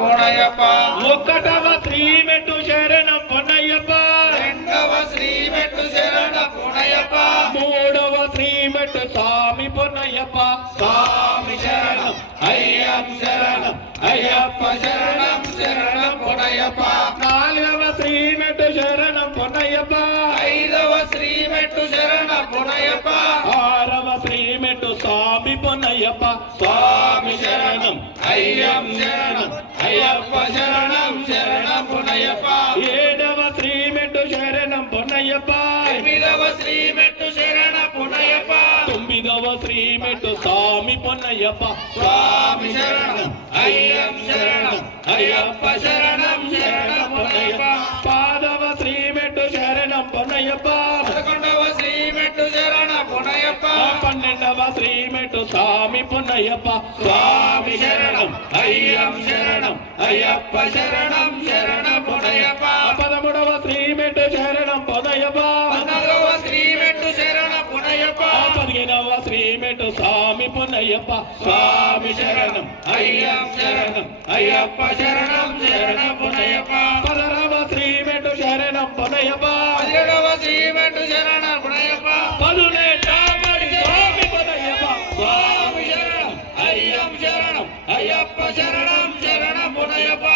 పొన్నయ్యప్ప ఒకటవ శ్రీమెట్టు శరణం పొన్నయ్యప్ప రెండవ శ్రీమెట్టు శరణ పొన్నయ్యప్ప మూడవ శ్రీమెట్టు స్వామి పొన్నయ్యప్ప స్వామి శరణం అయ్యప్ప శరణం అయ్యప్ప శరణం శరణం పొన్నయ్యప్ప నాలుగవ శ్రీమెట్టు శరణం పొన్నయ్యప్ప ఐదవ శ్రీమెట్టు శరణ పొన్నయ్యప్ప ఆరవ శ్రీమెట్టు స్వామి పొన్నయ్యప్ప స్వామి శరణం అయ్యప్ప శరణం అయ్యప్ప శరణం శరణం పొన్నయ్యప్ప ఏడవ శ్రీమెట్టు శరణం పొన్నయ్యప్ప ఎనిమిదవ శ్రీమెట్టు శరణ పొన్నయ్యప్ప తొమ్మిదవ శ్రీమెట్టు స్వామి పొన్నయ్యప్ప స్వామి శరణం అయ్యప్ప శరణం అయ్యప్ప శరణం శరణం పొన్నయ్యప్ప పాదవ శ్రీమెట్టు శరణం పొన్నయ్యప్ప 11వ శ్రీమెట్టు శరణ పొన్నయ్యప్ప 12వ శ్రీమెట్టు స్వామి పొన్నయ్యప్ప స్వామి శరణం అయ్యప్ప శరణం అయ్యప్ప శరణం శరణం పొన్నయ్యప్ప 13వ శ్రీమెట్టు శరణం పొన్నయ్యప్ప 14వ శ్రీమెట్టు శరణ పొన్నయ్యప్ప 15వ శ్రీమెట్టు స్వామి పొన్నయ్యప్ప స్వామి శరణం అయ్యప్ప శరణం అయ్యప్ప శరణం శరణం పొన్నయ్యప్ప 16వ శ్రీమెట్టు శరణం పొన్నయ్యప్ప